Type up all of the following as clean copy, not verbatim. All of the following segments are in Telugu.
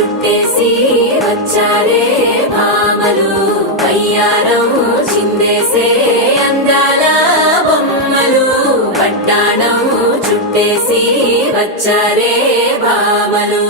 చుట్టేసి వచ్చారే భామలు వయ్యారం చిందేసే అందాల బొమ్మలు పట్టాణం చుట్టేసి వచ్చారే భామలు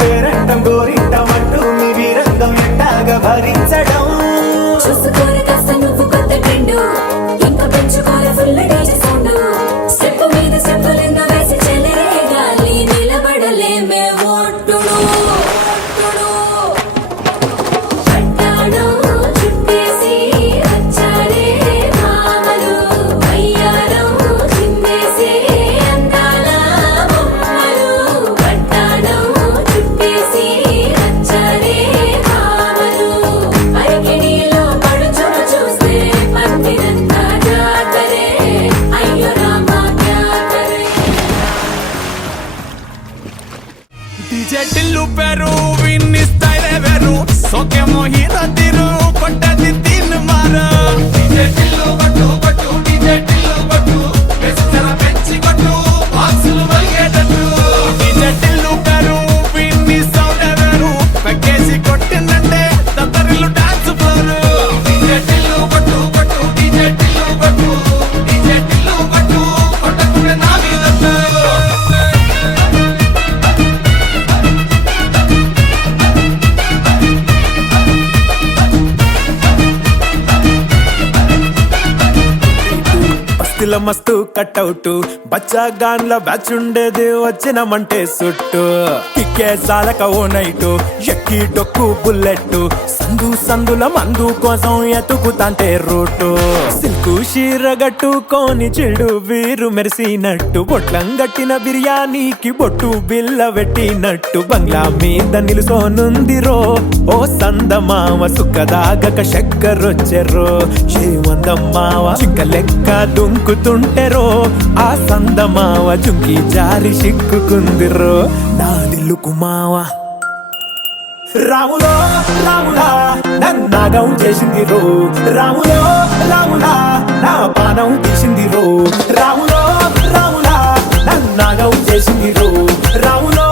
పేరంటం గోరింటమంటూ మీ వీరంగం ఎట్టాగా భరించడం చూసుకోరు కాస్త నువ్వు కొత్త ట్రెండ్ ఇంకా పెంచుకోరు ఫుల్ డీజే సౌండ్ స్టెప్ మీద స్టెప్పులెన్నో వేసి చెలరే గాలి నిలబడలేమే ఒట్టుడు పట్టాణం చుట్టేసి వచ్చారే భామలు వయ్యారం చిందేసే అందాల బొమ్మలు పట్టాణం చుట్టేసి వచ్చారే భామలు అరికిణీలో పడుచును చూస్తే పందిరంతా జాతరే అయ్యో రామా క్యా కరే డీజే టిల్లు పేరు విన్ని స్టైల్ వేరు సోకే మోహిత తీరు కొట్టది తిన్ మారు డీజే టిల్లు కొట్టు కొట్టు డీజే టిల్లు కొట్టు వెచ్చన పెంచి కొట్టు బాక్సులు మలిగేటట్టు డీజే టిల్లు పేరు విన్ని సౌండ్ వేరు పెక్కేసి కొట్టిందంటే తత్తరిల్లు డాన్స్ ఫ్లోర్ డీజే టిల్లు కొట్టు కొట్టు డీజే టిల్లు కొట్టు డీజే టిల్లు కొట్టు కొట్టకుండా నా మీద మస్తుల మస్తు కట్అవుట్ బచ్చా గాన్ల బ్యాచ్ ఉండేది వచ్చినమంటే సుట్టు కిక్కే సాలక ఓ నైటు ఎక్కి డొక్కు బుల్లెట్ సందు సందుల మందు కోసం ఎతుకుతాంటే రూటు సిల్కు షీరగట్టుకోని చెడు వీరు మెరిసినట్టు బొట్లం గట్టిన బిర్యానీకి బొట్టు బిల్ల పెట్టినట్టు బంగ్లా మీద నిలుసోనుందిరో ఓ సందమావ సుఖదాగక చక్కరొచ్చెరో ఏమందమ్మావ చిక్క లెక్క దుంకుతుంటెరో ఆ సందమావ జుంకి జారి సిక్కుకుందిరో నా దిల్లుకు మావా రాములో రాములా నన్నాగం చేసింది రో రాములో రాములా నా పానం తీసింది రో రాములో రాములా నన్నాగం చేసింది రో రాములో